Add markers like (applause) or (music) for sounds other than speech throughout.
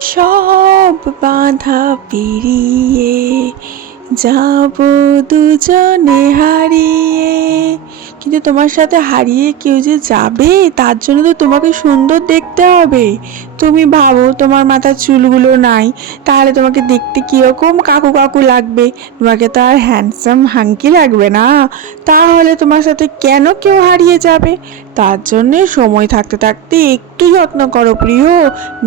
সব বাধা পেরিয়ে যাব দুজনে হারিয়ে। কিন্তু তোমার সাথে হারিয়ে কেউ যে যাবে, তার জন্য তো তোমাকে সুন্দর দেখতে হবে। তুমি ভাবো তোমার মাথার চুলগুলো নাই, তাহলে তোমাকে দেখতে কীরকম কাকু কাকু লাগবে? তোমাকে তো আর হ্যান্ডসাম হাঙ্কি লাগবে না। তাহলে তোমার সাথে কেন কেউ হারিয়ে যাবে? তার জন্যে সময় থাকতে থাকতে একটু যত্ন করো প্রিয়।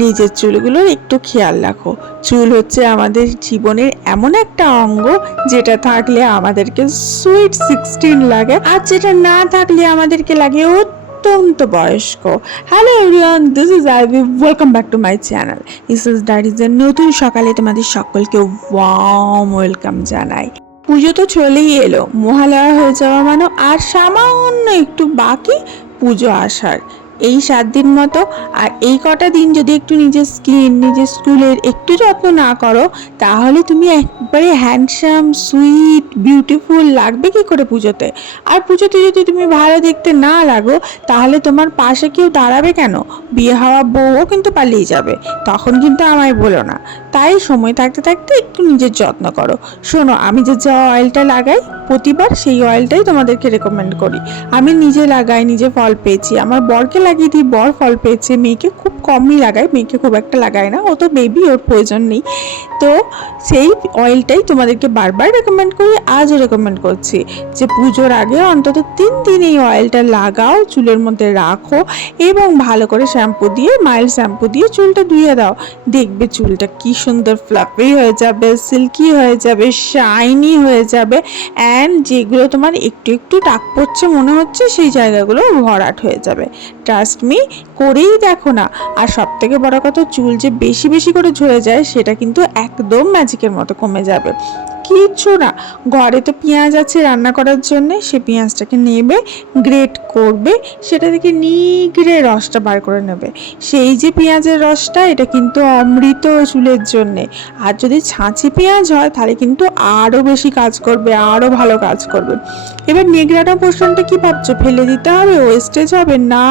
নিজের চুলগুলোর একটু খেয়াল রাখো। চুল হচ্ছে আমাদের জীবনের এমন একটা অঙ্গ যেটা থাকলে আমাদেরকে সুইট সিক্সটিন লাগে আর যেটা না থাকলে আমাদেরকে লাগে অত্যন্ত বয়স্ক। Hello everyone this is Ivy welcome back to my channel is is ডাইরিজের নতুন সকালে তোমাদের সকলকে ওয়াম ওয়েলকাম জানাই। পুজো তো চলেই এলো, মহালয়া হয়ে যাওয়া মানে আর সামান্য একটু বাকি পুজো আসার। এই সাত দিন মতো আর এই কটা দিন যদি একটু নিজের স্কিন নিজের স্কুলের একটু যত্ন না করো, তাহলে তুমি একবারে হ্যান্ডসাম সুইট বিউটিফুল লাগবে কি করে পুজোতে? আর পুজোতে যদি তুমি ভালো দেখতে না লাগো, তাহলে তোমার পাশে কেউ দাঁড়াবে কেন? বিয়ে হওয়া বউও কিন্তু পালিয়ে যাবে। তখন কিন্তু আমায় বলো না। তাই সময় থাকতে থাকতে একটু নিজের যত্ন করো। শোনো, আমি যে, যা অয়েলটা লাগাই, প্রতিবার সেই অয়েলটাই তোমাদেরকে রেকমেন্ড করি। আমি নিজে লাগাই, নিজে ফল পেয়েছি। আমার বরকে লাগিয়ে দিই, বর ফল পেয়েছে। মেয়েকে খুব কমই লাগাই মেয়েকে খুব একটা লাগায় না। ও তো বেবি ওর প্রয়োজন নেই। তো সেই অয়েলটাই তোমাদেরকে বারবার রেকমেন্ড করি, আজও রেকমেন্ড করছি যে পুজোর আগে অন্তত তিন দিন এই অয়েলটা লাগাও, চুলের মধ্যে রাখো এবং ভালো করে শ্যাম্পু দিয়ে মাইল্ড শ্যাম্পু দিয়ে চুলটা ধুয়ে দাও। দেখবে চুলটা কি সুন্দর ফ্লাফি হয়ে যাবে সিল্কি হয়ে যাবে শাইনি হয়ে যাবে অ্যান্ড যেগুলো তোমার একটু একটু টাক পড়ছে মনে হচ্ছে সেই জায়গাগুলো ভরাট হয়ে যাবে। ট্রাস্ট মি করেই দেখো না। আর সব থেকে বড় কথা, চুল যে বেশি বেশি করে ঝরে যায়, সেটা কিন্তু একদম ম্যাজিকের মতো কমে যাবে। কিচ্ছু না। ঘরে তো পেঁয়াজ আছে রান্না করার জন্যে, সে পেঁয়াজটাকে নেবে গ্রেট করবে, সেটা থেকে নিগড়ে রসটা বার করে নেবে। সেই যে পেঁয়াজের রসটা, এটা কিন্তু অমৃত চুলের জন্যে। আর যদি ছাঁচি পেঁয়াজ হয়, তাহলে কিন্তু আরও বেশি কাজ করবে আরও ভালো কাজ করবে। এবার নেগড়াটা পোষণটা কি ভাবছ? ফেলে দিতে হবে ওয়েস্টেজ হবে? না,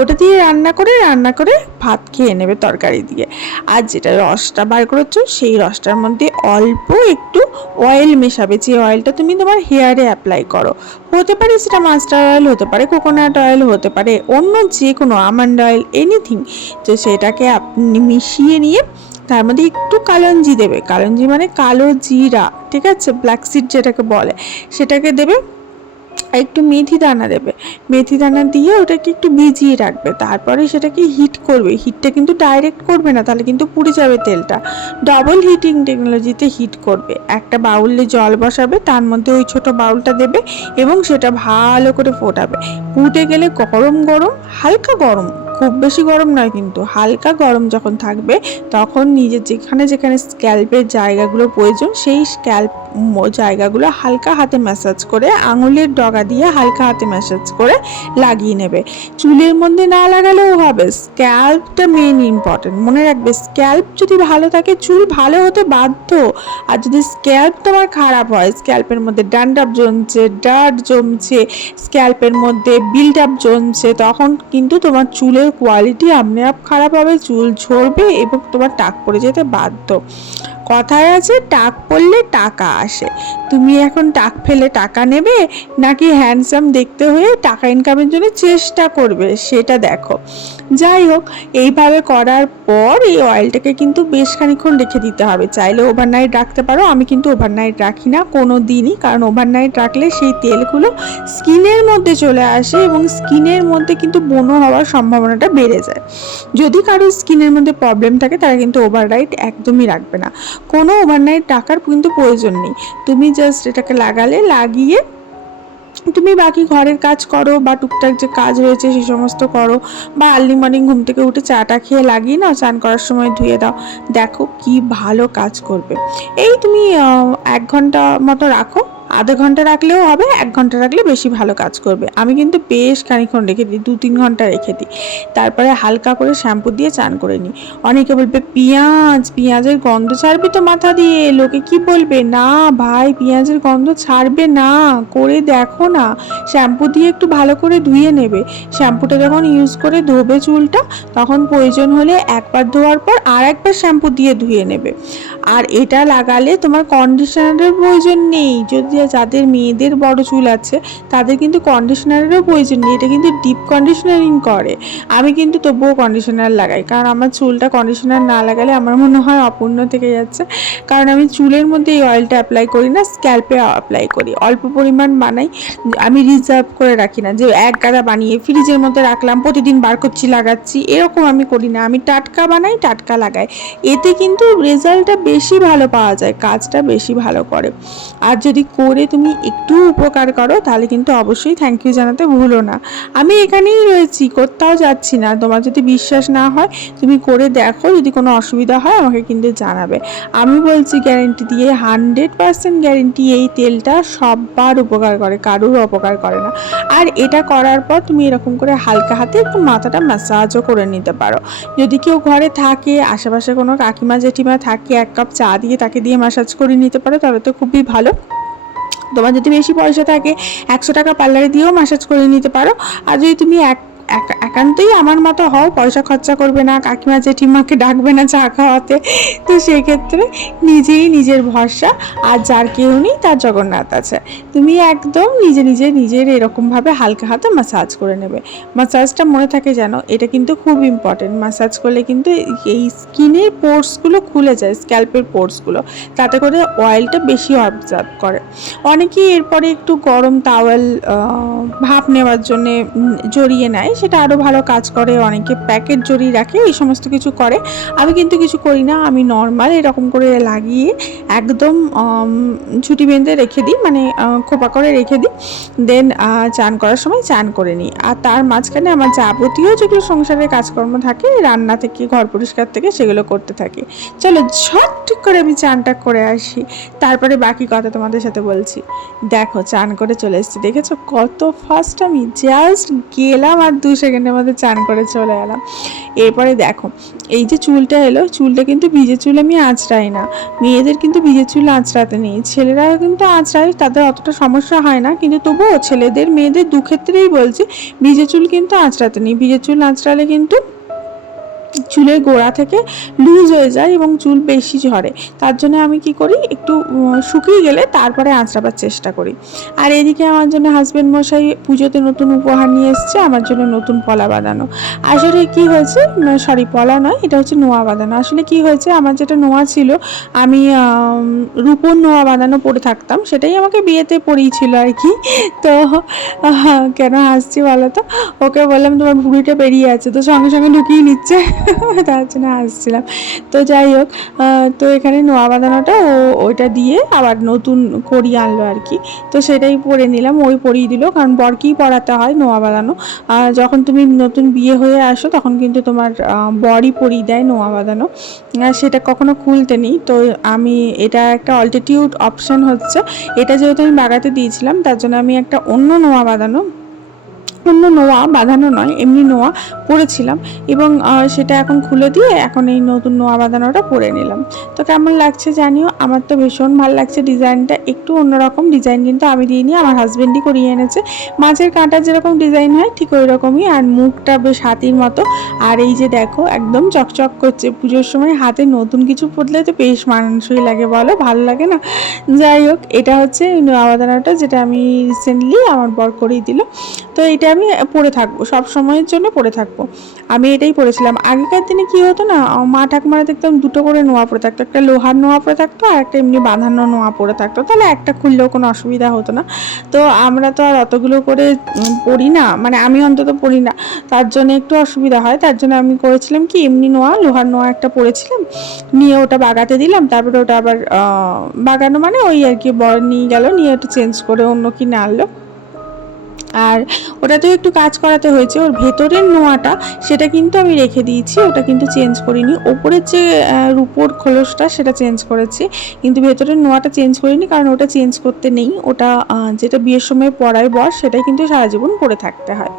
ওটা দিয়ে রান্না করে রান্না করে ভাত খেয়ে নেবে তরকারি দিয়ে। আর যেটা রসটা বার করেছ, সেই রসটার মধ্যে অল্প একটু অয়েল মেশাবে, যে অয়েলটা তুমি তোমার হেয়ারে অ্যাপ্লাই করো। হতে পারে সেটা মাস্টার অয়েল হতে পারে কোকোনাট অয়েল হতে পারে অন্য যে কোনো আমন্ড অয়েল এনিথিং তো সেটাকে আপনি মিশিয়ে নিয়ে তার মধ্যে একটু কালঞ্জি দেবে। কালঞ্জি মানে কালো জিরা, ঠিক আছে? ব্ল্যাক সিড যেটাকে বলে, সেটাকে দেবে একটু মেথি দানা দেবে। মেথি দানা দিয়ে ওটাকে একটু ভিজিয়ে রাখবে। তারপরে সেটাকে হিট করবে। হিটটা কিন্তু ডাইরেক্ট করবে না, তাহলে কিন্তু পুড়ে যাবে তেলটা। ডবল হিটিং টেকনোলজিতে হিট করবে। একটা বাউলে জল বসাবে, তার মধ্যে ওই ছোট বাউলটা দেবে এবং সেটা ভালো করে ফোটাবে। ফুটে গেলে গরম গরম হালকা গরম। খুব বেশি গরম নয় কিন্তু, হালকা গরম যখন থাকবে, তখন নিজের যেখানে যেখানে স্ক্যাল্পের জায়গাগুলো প্রয়োজন, সেই স্ক্যাল্প জায়গাগুলো হালকা হাতে ম্যাসাজ করে, আঙুলের ডগা দিয়ে হালকা হাতে ম্যাসাজ করে লাগিয়ে নেবে। চুলের মধ্যে না লাগালেও হবে, স্ক্যাল্পটা মেন ইম্পর্টেন্ট মনে রাখবে, স্ক্যাল্প যদি ভালো থাকে, চুল ভালো হতে বাধ্য। আর যদি স্ক্যাল্প তোমার খারাপ হয়, স্ক্যাল্পের মধ্যে ড্যান্ডাপ জমছে, ডার্ট জমছে, স্ক্যাল্পের মধ্যে বিল্ড আপ জমছে, তখন কিন্তু তোমার চুলের কোয়ালিটি আপনি আপ খারাপ হবে চুল ঝরবে এবং তোমার টাক পড়ে যেতে বাধ্য। কথায় আছে, টাক পড়লে টাকা আসে। তুমি এখন টাক ফেলে টাকা নেবে, নাকি হ্যান্ডসাম দেখতে হয়ে টাকা ইনকামের জন্য চেষ্টা করবে, সেটা দেখো। যাই হোক, এইভাবে করার পর এই অয়েলটাকে কিন্তু বেশ খানিক্ষণ রেখে দিতে হবে। চাইলে ওভারনাইট রাখতে পারো, আমি কিন্তু ওভারনাইট রাখি না, কোনো দিনই। কারণ ওভারনাইট রাখলে সেই তেলগুলো স্কিনের মধ্যে চলে আসে এবং স্কিনের মধ্যে কিন্তু বনো হওয়ার সম্ভাবনাটা বেড়ে যায়। যদি কারোর স্কিনের মধ্যে প্রবলেম থাকে, তারা কিন্তু ওভারনাইট একদমই রাখবে না। কোনো ওভারনাইট টাকার কিন্তু প্রয়োজন নেই। তুমি জাস্ট এটাকে লাগালে, লাগিয়ে তুমি বাকি ঘরের কাজ করো বা টুকটাক যে কাজ রয়েছে সে সমস্ত করো বা আর্লি মর্নিং ঘুম থেকে উঠে চাটা খেয়ে লাগিয়ে নাও চান করার সময় ধুয়ে দাও। দেখো কি ভালো কাজ করবে। এই তুমি এক ঘণ্টা মতো রাখো। আধা ঘণ্টা রাখলেও হবে, এক ঘণ্টা রাখলে বেশি ভালো কাজ করবে। আমি কিন্তু বেশ খানিক্ষণ রেখে দিই, দু তিন ঘণ্টা রেখে দিই। তারপরে হালকা করে শ্যাম্পু দিয়ে চান করে নিই। অনেকে বলবে, পেঁয়াজ, পেঁয়াজের গন্ধ ছাড়বি তো মাথা দিয়ে? লোকে কি বলবে? না ভাই, পেঁয়াজের গন্ধ ছাড়বে না, করে দেখো না। শ্যাম্পু দিয়ে একটু ভালো করে ধুয়ে নেবে। শ্যাম্পুটা যখন ইউজ করে ধোবে চুলটা, তখন প্রয়োজন হলে একবার ধোয়ার পর আর একবার শ্যাম্পু দিয়ে ধুয়ে নেবে। আর এটা লাগালে তোমার কন্ডিশনারের প্রয়োজন নেই। যদি যাদের মেয়েদের বড় চুল আছে, তাদের কিন্তু কন্ডিশনারেরও প্রয়োজন নেই। এটা কিন্তু ডিপ কন্ডিশনারিং করে। আমি কিন্তু তবুও কন্ডিশনার লাগাই। কারণ আমার চুলটা কন্ডিশনার না লাগালে আমার মনে হয় অপূর্ণ থেকে যাচ্ছে। কারণ আমি চুলের মধ্যে এই অয়েলটা অ্যাপ্লাই করি না স্ক্যাল্পে অ্যাপ্লাই করি। অল্প পরিমাণ বানাই, আমি রিজার্ভ করে রাখি না। যে এক গাদা বানিয়ে ফ্রিজের মধ্যে রাখলাম, প্রতিদিন বার করছি, লাগাচ্ছি, এরকম আমি করি না। আমি টাটকা বানাই, টাটকা লাগাই। এতে কিন্তু রেজাল্টটা বেশি ভালো পাওয়া যায়, কাজটা বেশি ভালো করে। আর যদি করে তুমি একটু উপকার করো, তাহলে কিন্তু অবশ্যই থ্যাংক ইউ জানাতে ভুলো না। আমি এখানেই রয়েছি, কোথাও যাচ্ছি না। তোমার যদি বিশ্বাস না হয়, তুমি করে দেখো, যদি কোনো অসুবিধা হয়, আমাকে কিন্তু জানাবে। আমি বলছি গ্যারেন্টি দিয়ে হান্ড্রেড পার্সেন্ট গ্যারেন্টি এই তেলটা সববার উপকার করে, কারোর অপকার করে না। আর এটা করার পর তুমি এরকম করে হালকা হাতে একটু মাথাটা ম্যাসাজও করে নিতে পারো। যদি কেউ ঘরে থাকে, আশেপাশে কোনো কাকিমা, জেঠিমা থাকে, এক কাপ চা দিয়ে তাকে দিয়ে ম্যাসাজ করে নিতে পারো, তাহলে তো খুবই ভালো। তোমার যদি বেশি পয়সা থাকে, একশো টাকা পার্লারে দিয়েও ম্যাসাজ করে নিতে পারো। আর যদি তুমি এক একান্তই আমার মতো হও, পয়সা খরচা করবে না, কাকিমা জেঠিমাকে ডাকবে না চা খাওয়াতে। তো সেক্ষেত্রে নিজেই নিজের ভরসা, আর যার কেউ নেই তার জগন্নাথ আছে। তুমি একদম নিজে নিজে নিজের এরকমভাবে হালকা হাতে মাসাজ করে নেবে। মাসাজটা মনে থাকে যেন, এটা কিন্তু খুব ইম্পর্টেন্ট মাসাজ করলে কিন্তু এই স্কিনের পোর্সগুলো খুলে যায়, স্ক্যাল্পের পোর্সগুলো। তাতে করে অয়েলটা বেশি অবজার্ভ করে। অনেকেই এরপরে একটু গরম তাওয়েল ভাপ নেওয়ার জন্যে জড়িয়ে নেয় সেটা আরও ভালো কাজ করে, অনেকে প্যাকেট জড়িয়ে রাখে, এই সমস্ত কিছু করে। আমি কিন্তু কিছু করি না, আমি নর্মাল এরকম করে লাগিয়ে একদম ছুটি বেঁধে রেখে দিই মানে খোপা করে রেখে দিই। দেন চান করার সময় চান করে নিই। আর তার মাঝখানে আমার যাবতীয় যেগুলো সংসারের কাজকর্ম থাকে, রান্না থেকে, ঘর পরিষ্কার থেকে, সেগুলো করতে থাকি। চলো, ঝট করে আমি চানটা করে আসি। তারপরে বাকি কথা তোমাদের সাথে বলছি। দেখো, চান করে চলে এসেছি। দেখেছ কত ফার্স্ট আমি? জাস্ট গেলাম আর দু সেকেন্ডের মধ্যে চান করে চলে এলাম। এরপরে দেখো, এই যে চুলটা এলো, চুলটা কিন্তু ভিজে চুল আমি আঁচড়াই না। মেয়েদের কিন্তু ভিজে চুল আঁচড়াতে নেই। ছেলেরা কিন্তু আঁচড়ায়, তাদের অতটা সমস্যা হয় না। কিন্তু তবুও ছেলেদের মেয়েদের দু ক্ষেত্রেই বলছি, ভিজে চুল কিন্তু আঁচড়াতে নেই। ভিজে চুল আঁচড়ালে কিন্তু চুলের গোড়া থেকে লুজ হয়ে যায় এবং চুল বেশি ঝরে। তার জন্য আমি কি করি? একটু শুকিয়ে গেলে তারপরে আঁচড়াবার চেষ্টা করি। আর এদিকে আমার জন্য হাজব্যান্ড মশাই পুজোতে নতুন উপহার নিয়ে এসছে, আমার জন্য নতুন পলা বাঁধানো। আসলে কি হয়েছে? সরি পলা নয়, এটা হচ্ছে নোয়া বাঁধানো। আসলে কি হয়েছে? আমার যেটা নোয়া ছিল, আমি রূপোর নোয়া বাঁধানো পরে থাকতাম, সেটাই আমাকে বিয়েতে পরিয়েছিল আর কি। তো কেন হাসছি বলো তো? ওকে বললাম, তোমার ভুঁড়িটা বেরিয়ে আছে। তো সঙ্গে সঙ্গে ঢুকিয়ে নিচ্ছে। (laughs) তার জন্য আসছিলাম। তো যাই হোক তো এখানে নোয়া বাঁধানোটা ও ওইটা দিয়ে আবার নতুন করি আনলো আর কি। তো সেটাই পরে নিলাম, ওই পরিয়ে দিল, কারণ বরকেই পরাতে হয় নোয়া বাঁধানো। আর যখন তুমি নতুন বিয়ে হয়ে আসো, তখন কিন্তু তোমার বরই পরিয়ে দেয় নোয়া বাঁধানো। সেটা কখনো খুলতে নেই। তো আমি, এটা একটা অল্টিটিউড অপশন হচ্ছে। এটা যেহেতু আমি বাগাতে দিয়েছিলাম, তার জন্য আমি একটা অন্য নোয়া বাঁধানো অন্য নোয়া, বাঁধানো নয়, এমনি নোয়া পরেছিলাম এবং সেটা এখন খুলে দিয়ে এখন এই নতুন নোয়া বাঁধানোটা পরে নিলাম। তো কেমন লাগছে জানিও? আমার তো ভীষণ ভালো লাগছে ডিজাইনটা। একটু অন্যরকম ডিজাইন কিন্তু আমি দিইনি আমার হাজব্যান্ডই করিয়ে এনেছে। মাছের কাঁটা যেরকম ডিজাইন হয়, ঠিক ওই রকমই আর মুখটা বেশ হাতির মতো। আর এই যে দেখো, একদম চকচক করছে। পুজোর সময় হাতে নতুন কিছু পরলে তো বেশ মানানসই লাগে বলো, ভালো লাগে না? যাই হোক, এটা হচ্ছে নোয়া বাঁধানোটা যেটা আমি রিসেন্টলি আমার বর করিয়ে দিল। তো এটা আমি পরে থাকব, সব সময়ের জন্য পরে থাকব। আমি এটাই পড়েছিলাম। আগেকার দিনে কি হতো না মা ঠাকুমারা দেখতাম দুটো করে নোয়া পড়ে থাকতো। একটা লোহার নোয়া পড়ে থাকতো আর একটা এমনি বাঁধানো নোয়া পড়ে থাকতো। তাহলে একটা খুললেও কোনো অসুবিধা হতো না। তো আমরা তো আর অতগুলো করে পড়ি না। মানে আমি অন্তত পড়ি না। তার জন্য একটু অসুবিধা হয়। তার জন্য আমি করেছিলাম কি, এমনি নোয়া, লোহার নোয়া একটা পরেছিলাম নিয়ে ওটা বাগাতে দিলাম। তারপরে ওটা আবার বাগানো মানে ওই আর কি, বর নিয়ে গেল, নিয়ে ওটা চেঞ্জ করে অন্য কিনে আনলো। আর ওটাতেও একটু কাজ করাতে হয়েছে। ওর ভেতরের নোয়াটা, সেটা কিন্তু আমি রেখে দিয়েছি, ওটা কিন্তু চেঞ্জ করিনি। ওপরের যে রুপোর খোলসটা, সেটা চেঞ্জ করেছি। কিন্তু ভেতরের নোয়াটা চেঞ্জ করিনি কারণ ওটা চেঞ্জ করতে নেই। ওটা যেটা বিয়ের সময় পরায় বর, সেটাই কিন্তু সারা জীবন পরে থাকতে হয়।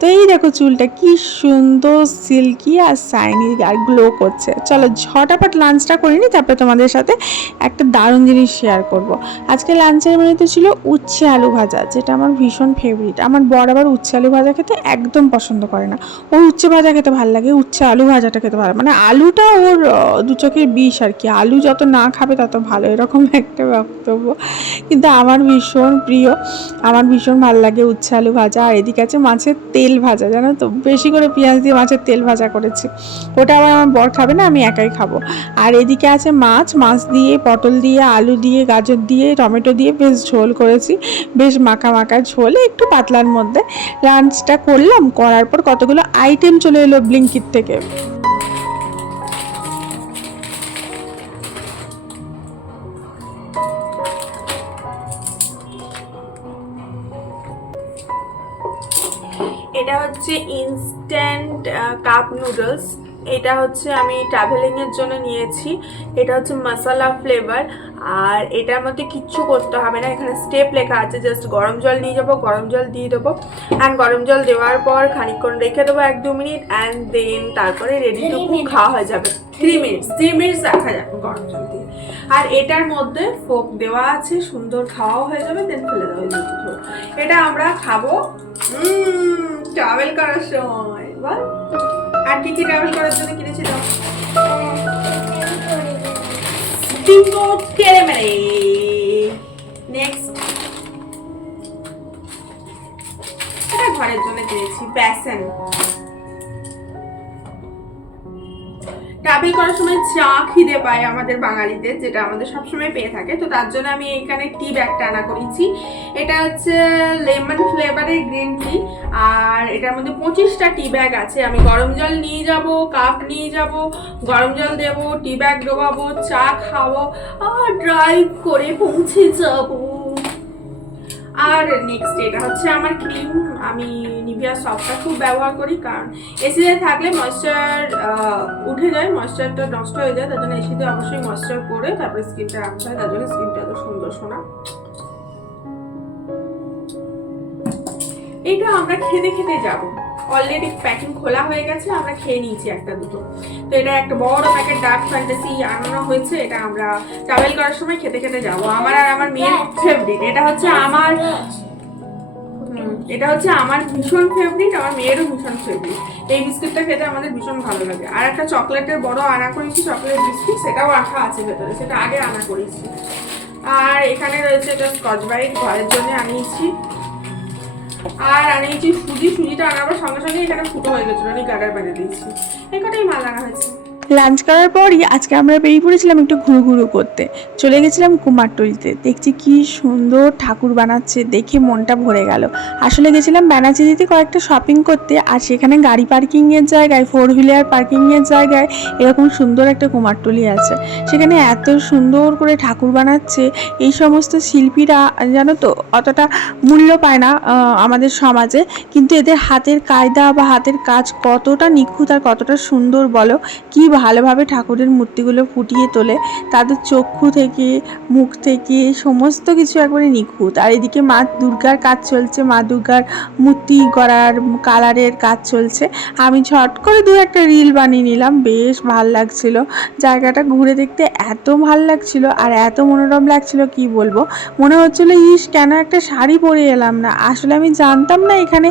তো এই দেখো চুলটা কি সুন্দর সিল্কি আর সাইনি আর গ্লো করছে। চলো ঝটাপট লাঞ্চটা করিনি তারপরে তোমাদের সাথে একটা দারুণ জিনিস শেয়ার করব। আজকে লাঞ্চের মেনুতে ছিল উচ্ছে আলু ভাজা, যেটা আমার ভীষণ ফেভারিট আমার বর আবার উচ্ছে আলু ভাজা খেতে একদম পছন্দ করে না। ওর উচ্ছে ভাজা খেতে ভালো লাগে, উচ্ছে আলু ভাজাটা খেতে ভালো মানে আলুটা ওর দু চোখের বিষ আর কি। আলু যত না খাবে তত ভালো, এরকম (laughs) একটা বক্তব্য। কিন্তু আমার ভীষণ প্রিয়, আমার ভীষণ ভালো লাগে উচ্ছে আলু ভাজা। আর এদিকে আছে মাছের তেল ভাজা, জানো তো? বেশি করে পেঁয়াজ দিয়ে মাছের তেল ভাজা করেছি। ওটা আবার আমার বর খাবে না, আমি একাই খাব। আর এদিকে আছে মাছ মাছ দিয়ে, পটল দিয়ে, আলু দিয়ে, গাজর দিয়ে, টমেটো দিয়ে বেশ ঝোল করেছি। বেশ মাখা মাখা ঝোলে, একটু পাতলার মধ্যে লাঞ্চটা করলাম, করার পর কতগুলো আইটেম চলে এলো ব্লিঙ্কিট থেকে। এটা হচ্ছে ইনস্ট্যান্ট কাপ নুডলস এটা হচ্ছে আমি ট্রাভেলিং এর জন্য নিয়েছি। এটা হচ্ছে মশলা ফ্লেভার আর এটার মধ্যে কিচ্ছু করতে হবে না। এখানে স্টেপ লেখা আছে জাস্ট গরম জল নিয়ে যাব গরম জল দিয়ে দেবো। অ্যান্ড গরম জল দেওয়ার পর খানিকক্ষণ রেখে দেবো এক দু মিনিট অ্যান্ড দেন তারপরে রেডি টু কুক খাওয়া হয়ে যাবে। থ্রি মিনিটস থ্রি মিনিটস রাখা যাবে গরম জল দিয়ে। আর এটার মধ্যে ফোক দেওয়া আছে সুন্দর খাওয়াও হয়ে যাবে দেন ফেলে দেওয়া হয়ে যাবে। এটা আমরা খাব ট্রাভেল করার সময়। বল? আর কি কি ট্রাভেল করার জন্য কিনেছিল? টিঙ্কো ক্যামেরে নেক্সট এটা ঘরের জন্য কিনেছি প্যাশন ট্রাভেল করার সময় চা খিদে পায় আমাদের বাঙালিদের, যেটা আমাদের সবসময় পেয়ে থাকে। তো তার জন্য আমি এখানে টি ব্যাগটা আনা করেছি। এটা হচ্ছে লেমন ফ্লেভারের গ্রিন টি আর এটার মধ্যে পঁচিশটা টি ব্যাগ আছে। আমি গরম জল নিয়ে যাব কাপ নিয়ে যাব, গরম জল দেবো টি ব্যাগ ডোবাবো, চা খাব, আর ড্রাইভ করে পৌঁছে যাব। আর নেক্সট এটা হচ্ছে আমার ক্রিম আমি নিভিয়া সফটটা খুব ব্যবহার করি, কারণ এসিতে থাকলে ময়েশ্চার উঠে যায় ময়েশ্চারটা নষ্ট হয়ে যায়, তার জন্য এসিতে অবশ্যই ময়েশ্চার করে তারপরে স্কিনটা রাখতে হয়, তার জন্য স্কিনটা এত সুন্দর শোনা এটা আমরা খেতে খেতে যাব। অলরেডি প্যাকিং খোলা হয়ে গেছে, আমরা খেয়ে নিয়েছি একটা দুটো। তো এটা একটা বড় প্যাকেট ডার্ক ফ্যান্টাসি আনানো হয়েছে, এটা আমরা ট্রাভেল করার সময় খেতে খেতে যাব। আমার আর আমার মেয়ের ফেভারিট এটা হচ্ছে আমার এটা হচ্ছে আমার ভীষণ ফেভারিট আমার মেয়েরও ভীষণ ফেভারিট এই বিস্কুটটা খেতে আমাদের ভীষণ ভালো লাগে। আর একটা চকলেটের বড় আনা করেছি, চকলেট বিস্কুট, সেটাও রাখা আছে ভেতরে, সেটা আগে আনা করেছি। আর এখানে রয়েছে এটা স্কচ ব্রাইট ঘরের জন্য আনিয়েছি। আর আনিয়েছি সুজি, সুজিটা আনাবার সঙ্গে সঙ্গে এখানে ফুটো হয়ে গেছিল, আমি গাডার বেঁধে দিয়েছি। এই কটাই মাল আনা হয়েছে। লাঞ্চ করার পরই আজকে আমরা বেরিয়ে পড়েছিলাম একটু ঘুরু ঘুরু করতে। চলে গেছিলাম কুমারটুলিতে। দেখছি কি সুন্দর ঠাকুর বানাচ্ছে, দেখে মনটা ভরে গেল। আসলে গেছিলাম ব্যানাচিরিতে কয়েকটা শপিং করতে, আর সেখানে গাড়ি পার্কিংয়ের জায়গায় ফোর হুইলার পার্কিংয়ের জায়গায় এরকম সুন্দর একটা কুমারটুলি আছে। সেখানে এত সুন্দর করে ঠাকুর বানাচ্ছে, এই সমস্ত শিল্পীরা, জানো তো, অতটা মূল্য পায় না আমাদের সমাজে। কিন্তু এদের হাতের কায়দা বা হাতের কাজ কতটা নিখুঁত আর কতটা সুন্দর বলো? কি ভালোভাবে ঠাকুরের মূর্তিগুলো ফুটিয়ে তোলে। তাদের চক্ষু থেকে, মুখ থেকে সমস্ত কিছু একবারে নিখুঁত। আর এদিকে মা দুর্গার কাজ চলছে। মা দুর্গার মূর্তি করার কালারের কাজ চলছে। আমি ঝট করে দু একটা রিল বানিয়ে নিলাম। বেশ ভালো লাগছিল। জায়গাটা ঘুরে দেখতে এত ভালো লাগছিল আর এত মনোরম লাগছিল, কি বলব? মনে হচ্ছিল, ইস, কেন একটা শাড়ি পরে এলাম না? আসলে আমি জানতাম না এখানে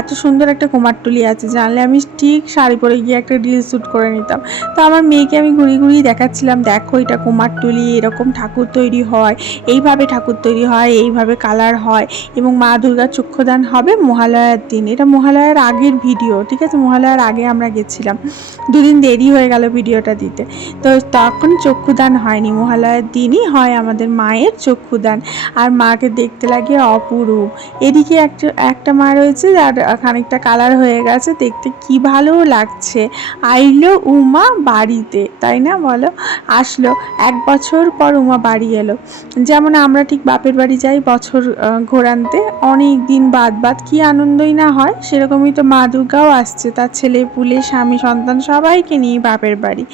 এত সুন্দর একটা কুমারটুলি আছে। জানলে আমি ঠিক শাড়ি পরে গিয়ে একটা রিল শ্যুট করে নিতাম। তো আমার মেয়েকে আমি ঘুরিয়ে ঘুরিয়ে দেখাচ্ছিলাম, দেখো এটা কুমারটুলি এরকম ঠাকুর তৈরি হয়, এইভাবে ঠাকুর তৈরি হয়, এইভাবে কালার হয় এবং মা দুর্গার চক্ষুদান হবে মহালয়ার দিন। এটা মহালয়ার আগের ভিডিও, ঠিক আছে? মহালয়ার আগে আমরা গেছিলাম। দুদিন দেরি হয়ে গেল ভিডিওটা দিতে। তো তখন চক্ষুদান হয়নি, মহালয়ার দিনই হয় আমাদের মায়ের চক্ষুদান। আর মাকে দেখতে লাগে অপরূপ। এদিকে একটা একটা মা রয়েছে, যার খানিকটা কালার হয়ে গেছে, দেখতে কি ভালো লাগছে। আইলো উ উমা বাড়িতে, তাই না বলো? আসলো, এক বছর পর উমা বাড়ি এলো। যেমন আমরা ঠিক বাপের বাড়ি যাই বছর ঘোরান্তে, অনেক দিন বাদ বাদ, কি আনন্দই না হয়, সেরকমই তো মা দুর্গাও আসছে, তার ছেলে, পুলে, স্বামী, সন্তান সবাইকে নিয়ে বাপের বাড়ি।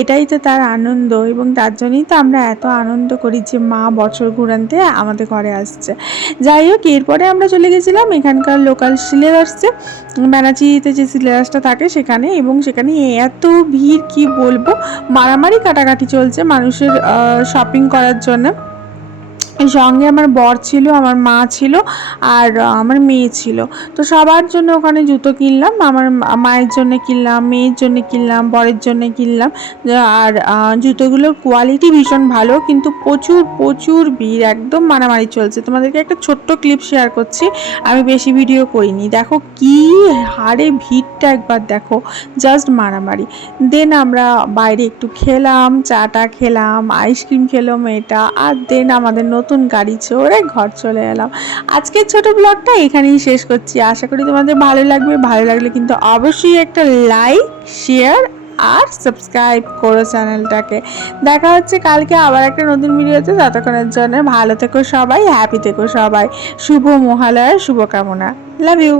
এটাই তো তার আনন্দ, এবং তার জন্যই তো আমরা এত আনন্দ করি যে মা বছর ঘুরান্তে আমাদের ঘরে আসছে। যাই হোক, এরপরে আমরা চলে গেছিলাম, এখানকার লোকাল সিলেবাসে। ব্যানাচিতে যে সিলেবাসটা থাকে সেখানে, এবং সেখানে এত কি বলব? মারামারি কাটাকাটি চলছে মানুষের শপিং করার জন্য। সঙ্গে আমার বর ছিল, আমার মা ছিল আর আমার মেয়ে ছিল। তো সবার জন্য ওখানে জুতো কিনলাম, আমার মায়ের জন্য কিনলাম, মেয়ের জন্য কিনলাম, বরের জন্য কিনলাম। আর জুতোগুলোর কোয়ালিটি ভীষণ ভালো, কিন্তু প্রচুর প্রচুর ভিড়, একদম মারামারি চলছে। তোমাদেরকে একটা ছোট্ট ক্লিপ শেয়ার করছি, আমি বেশি ভিডিও করিনি। দেখো কি হারে ভিড়টা একবার দেখো জাস্ট মারামারি। দেন আমরা বাইরে একটু খেলাম চাটা খেলাম আইসক্রিম খেলো মেয়েটা, আর দেন আমাদের নতুন গাড়ি চড়ে ঘর চলে এলাম। আজকের ছোট ব্লগটা এখানেই শেষ করছি। আশা করি তোমাদের ভালো লাগবে। ভালো লাগলে কিন্তু অবশ্যই একটা লাইক শেয়ার আর সাবস্ক্রাইব করো চ্যানেলটাকে দেখা হচ্ছে কালকে আবার একটা নতুন ভিডিওতে ততক্ষণের জন্য ভালো থেকো সবাই হ্যাপি থেকো সবাই। শুভ মহালয়ার শুভকামনা লাভ ইউ